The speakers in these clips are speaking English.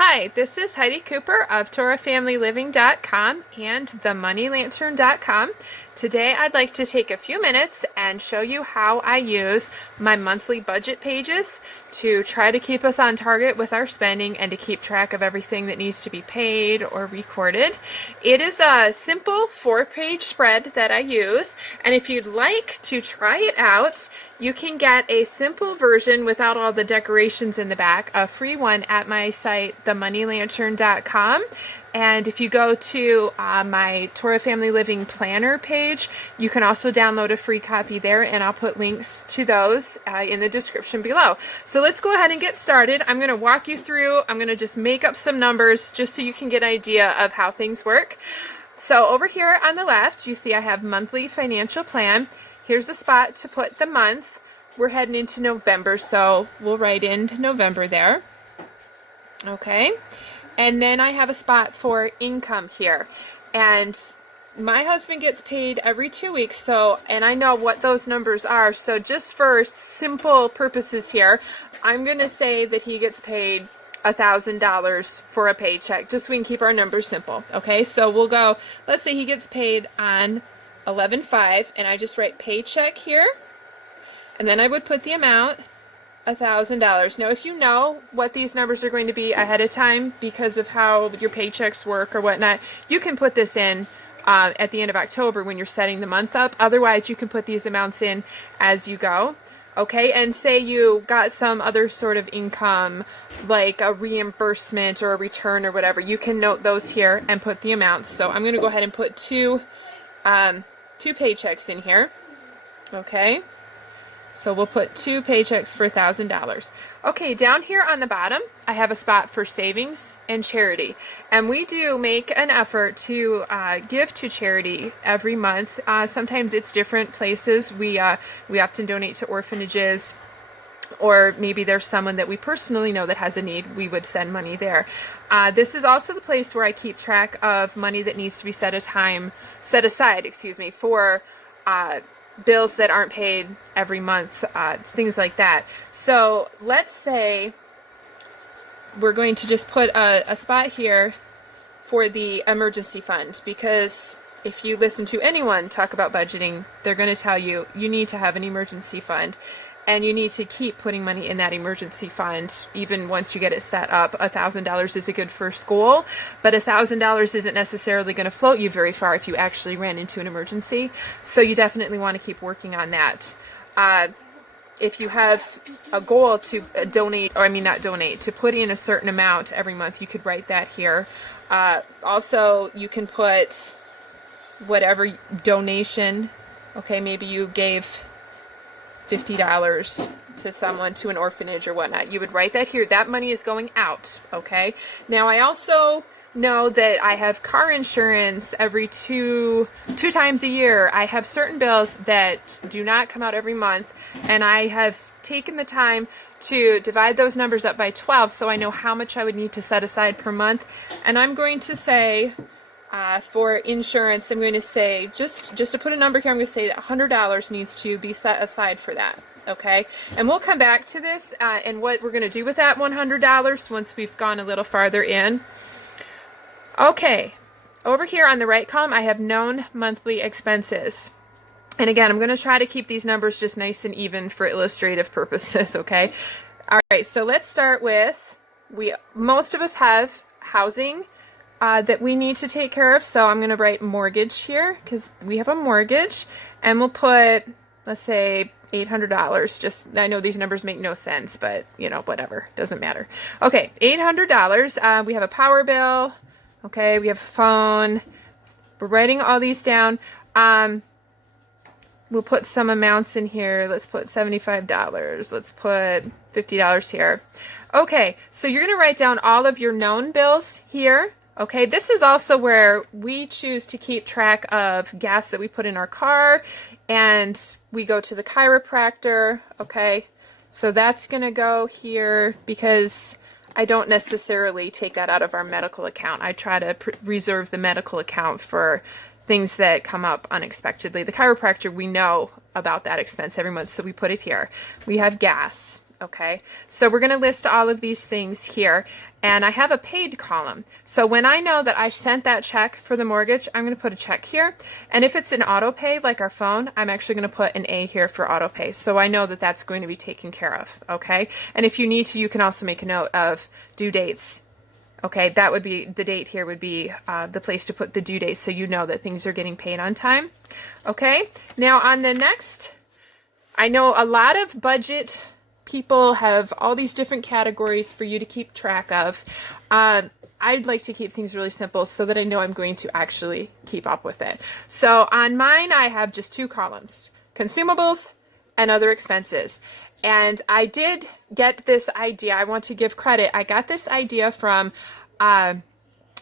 Hi, this is Heidi Cooper of TorahFamilyLiving.com and TheMoneyLantern.com. Today I'd like to take a few minutes and show you how I use my monthly budget pages to try to keep us on target with our spending and to keep track of everything that needs to be paid or recorded. It is a simple 4-page spread that I use, and if you'd like to try it out, you can get a simple version without all the decorations in the back, a free one at my site, TheMoneyLantern.com. And if you go to my Torah Family Living Planner page, you can also download a free copy there, and I'll put links to those in the description below. So let's go ahead and get started. I'm going to walk you through. I'm going to just make up some numbers just so you can get an idea of how things work. So over here on the left, you see I have monthly financial plan. Here's a spot to put the month. We're heading into November, so we'll write in November there. Okay. And then I have a spot for income here. And my husband gets paid every 2 weeks, and I know what those numbers are. So just for simple purposes here, I'm going to say that he gets paid $1,000 for a paycheck, just so we can keep our numbers simple. Okay, so we'll go, let's say he gets paid on 11/5, and I just write paycheck here. And then I would put the amount, $1,000. Now, if you know what these numbers are going to be ahead of time because of how your paychecks work or whatnot, you can put this in at the end of October when you're setting the month up. Otherwise, you can put these amounts in as you go. Okay, and say you got some other sort of income, like a reimbursement or a return or whatever, you can note those here and put the amounts. So I'm going to go ahead and put two paychecks in here. Okay. So we'll put 2 paychecks for $1,000. Okay, down here on the bottom, I have a spot for savings and charity. And we do make an effort to give to charity every month. Sometimes it's different places. We often donate to orphanages, or maybe there's someone that we personally know that has a need. We would send money there. This is also the place where I keep track of money that needs to be set aside, for bills that aren't paid every month, things like that. So let's say we're going to just put a spot here for the emergency fund, because if you listen to anyone talk about budgeting, they're going to tell you you need to have an emergency fund. And you need to keep putting money in that emergency fund even once you get it set up. $1,000 is a good first goal, but $1,000 isn't necessarily going to float you very far if you actually ran into an emergency. So you definitely want to keep working on that. If you have a goal to to put in a certain amount every month, you could write that here. Also, you can put whatever donation. Okay, maybe you gave $50 to someone, to an orphanage or whatnot. You would write that here. That money is going out. Okay. Now, I also know that I have car insurance every two times a year. I have certain bills that do not come out every month, and I have taken the time to divide those numbers up by 12 so I know how much I would need to set aside per month. And I'm going to say, for insurance, I'm going to say, just to put a number here, I'm going to say that $100 needs to be set aside for that. Okay, and we'll come back to this and what we're going to do with that $100 once we've gone a little farther in. Okay, over here on the right column, I have known monthly expenses. And again, I'm going to try to keep these numbers just nice and even for illustrative purposes, okay? All right, so let's start with, most of us have housing that we need to take care of. So I'm going to write mortgage here because we have a mortgage, and we'll put, let's say, $800. I know these numbers make no sense, but whatever, doesn't matter. Okay, $800. We have a power bill. Okay, we have a phone. We're writing all these down. We'll put some amounts in here. Let's put $75. Let's put $50 here. Okay, so you're going to write down all of your known bills here. Okay, this is also where we choose to keep track of gas that we put in our car, and we go to the chiropractor. Okay, so that's going to go here because I don't necessarily take that out of our medical account. I try to reserve the medical account for things that come up unexpectedly. The chiropractor, we know about that expense every month, so we put it here. We have gas. Okay, so we're going to list all of these things here. and I have a paid column. So when I know that I sent that check for the mortgage, I'm going to put a check here. And if it's an auto pay like our phone, I'm actually going to put an A here for auto pay. So I know that that's going to be taken care of. Okay. And if you need to, you can also make a note of due dates. Okay. That would be the date here would be the place to put the due date. So you know that things are getting paid on time. Okay. Now on the next, I know a lot of budget people have all these different categories for you to keep track of. I'd like to keep things really simple so that I know I'm going to actually keep up with it. So on mine, I have just 2 columns, consumables and other expenses. And I did get this idea. I want to give credit. I got this idea from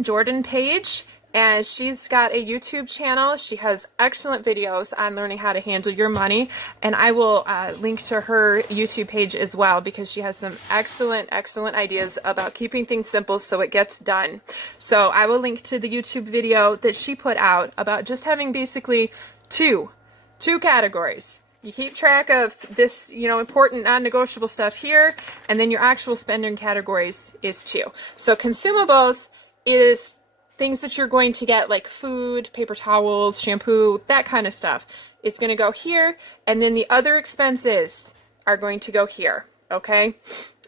Jordan Page. And she's got a YouTube channel. She has excellent videos on learning how to handle your money. And I will link to her YouTube page as well, because she has some excellent ideas about keeping things simple so it gets done. So I will link to the YouTube video that she put out about just having basically two categories. You keep track of this, important non-negotiable stuff here, and then your actual spending categories is 2. So consumables is things that you're going to get, like food, paper towels, shampoo, that kind of stuff, is going to go here. And then the other expenses are going to go here. Okay.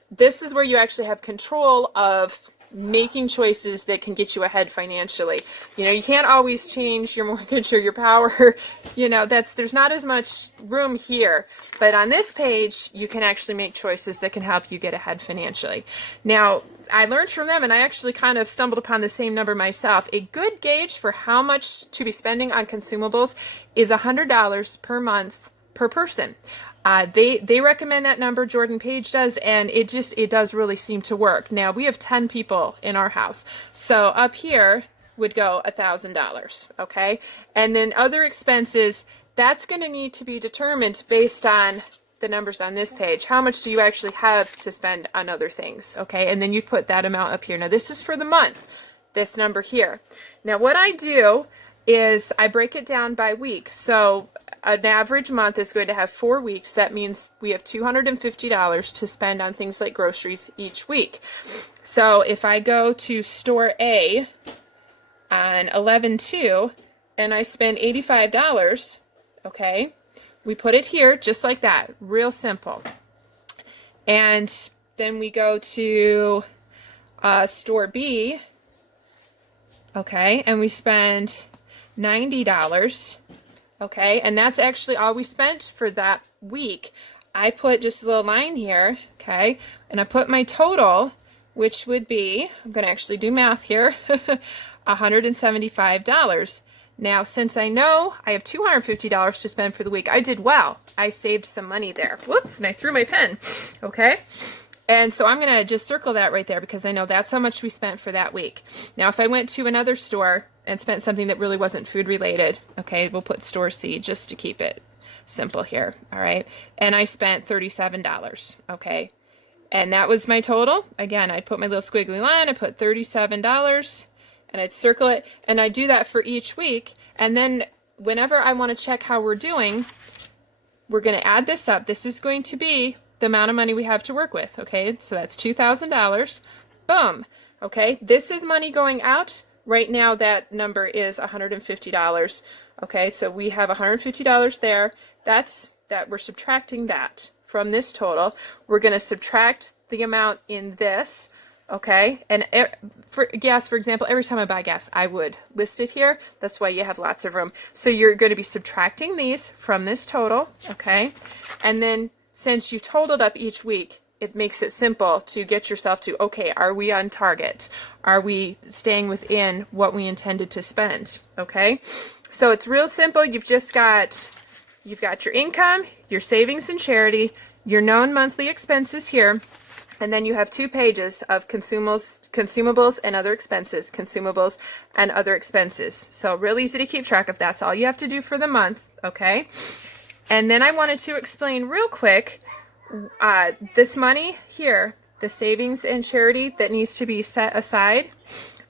This is where you actually have control of making choices that can get you ahead financially. You can't always change your mortgage or your power. There's not as much room here, but on this page, you can actually make choices that can help you get ahead financially. Now, I learned from them, and I actually kind of stumbled upon the same number myself. A good gauge for how much to be spending on consumables is $100 per month per person. They recommend that number, Jordan Page does, and it does really seem to work. Now, we have 10 people in our house, so up here would go $1,000, okay? And then other expenses, that's going to need to be determined based on the numbers on this page. How much do you actually have to spend on other things, okay? And then you put that amount up here. Now, this is for the month, this number here. Now, what I do is I break it down by week. So an average month is going to have 4 weeks. That means we have $250 to spend on things like groceries each week. So if I go to store A on 11/2 and I spend $85, okay, we put it here just like that, real simple. And then we go to store B, okay, and we spend $90, okay, and that's actually all we spent for that week. I put just a little line here, okay, and I put my total, which would be, I'm going to actually do math here, $175. Now, since I know I have $250 to spend for the week, I did well. I saved some money there. Whoops, and I threw my pen, okay? And so I'm going to just circle that right there because I know that's how much we spent for that week. Now, if I went to another store and spent something that really wasn't food related, okay, we'll put store C just to keep it simple here, all right? And I spent $37, okay? And that was my total. Again, I'd put my little squiggly line, I put $37, and I'd circle it, and I do that for each week. And then whenever I want to check how we're doing, we're going to add this up. This is going to be the amount of money we have to work with, okay? So that's $2,000. Boom. Okay, this is money going out. Right now that number is $150. Okay, so we have $150 there. That's that we're subtracting that from this total. We're going to subtract the amount in this, okay? And for gas, for example, every time I buy gas, I would list it here. That's why you have lots of room. So you're going to be subtracting these from this total, okay? And then since you totaled up each week, it makes it simple to get yourself to, okay, are we on target? Are we staying within what we intended to spend, okay? So it's real simple. You've got your income, your savings and charity, your known monthly expenses here, and then you have 2 pages of consumables and other expenses, consumables and other expenses. So real easy to keep track of. That's all you have to do for the month, okay? And then I wanted to explain real quick, this money here, the savings and charity that needs to be set aside,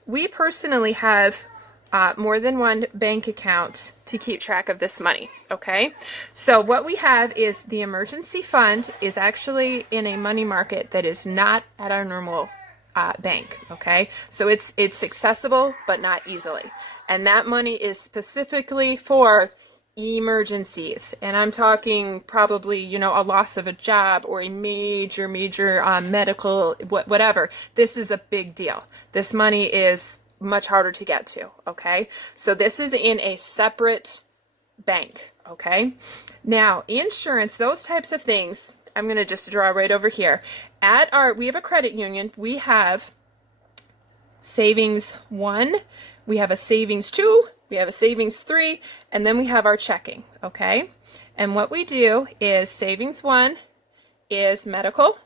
we personally have more than one bank account to keep track of this money, okay? So what we have is the emergency fund is actually in a money market that is not at our normal bank. Okay, so it's accessible but not easily, and that money is specifically for emergencies. And I'm talking probably, you know, a loss of a job or a major medical whatever. This is a big deal. This money is much harder to get to. Okay, so this is in a separate bank. Okay, now insurance, those types of things, I'm going to just draw right over here. We have a credit union. We have savings 1, we have a savings 2, we have a savings 3, and then we have our checking. Okay, and what we do is savings 1 is medical.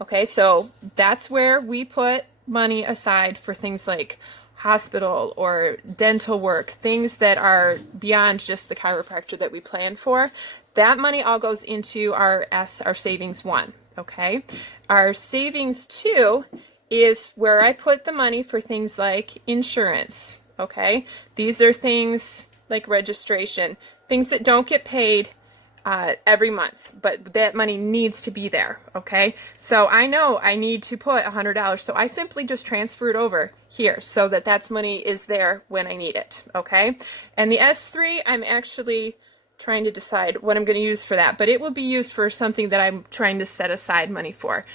Okay, so that's where we put money aside for things like hospital or dental work, things that are beyond just the chiropractor that we plan for. That money all goes into our savings 1. Okay, our savings 2 is where I put the money for things like insurance. Okay, these are things like registration, things that don't get paid every month, but that money needs to be there. Okay, so I know I need to put $100, so I simply just transfer it over here so that that's money is there when I need it. Okay, and the S3, I'm actually trying to decide what I'm going to use for that, but it will be used for something that I'm trying to set aside money for,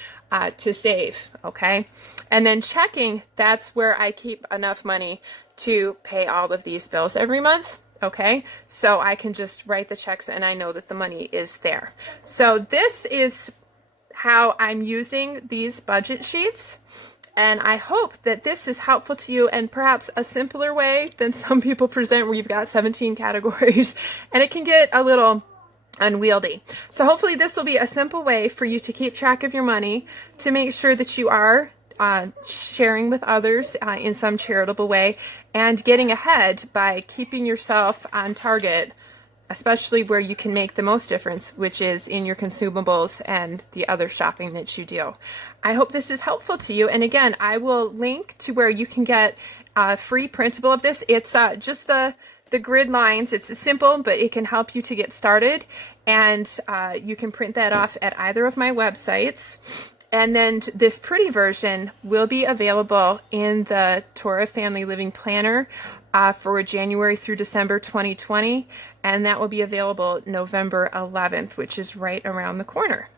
to save. Okay, and then checking, that's where I keep enough money to pay all of these bills every month. Okay, so I can just write the checks and I know that the money is there. So this is how I'm using these budget sheets, and I hope that this is helpful to you, and perhaps a simpler way than some people present where you've got 17 categories and it can get a little unwieldy. So hopefully this will be a simple way for you to keep track of your money, to make sure that you are sharing with others in some charitable way, and getting ahead by keeping yourself on target, especially where you can make the most difference, which is in your consumables and the other shopping that you do. I hope this is helpful to you. And again, I will link to where you can get a free printable of this. It's just the grid lines. It's simple, but it can help you to get started. And you can print that off at either of my websites. And then this pretty version will be available in the Torah Family Living Planner for January through December 2020. And that will be available November 11th, which is right around the corner.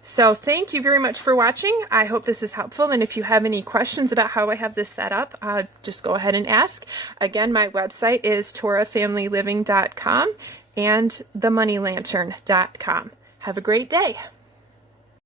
So thank you very much for watching. I hope this is helpful. And if you have any questions about how I have this set up, just go ahead and ask. Again, my website is torahfamilyliving.com and themoneylantern.com. Have a great day.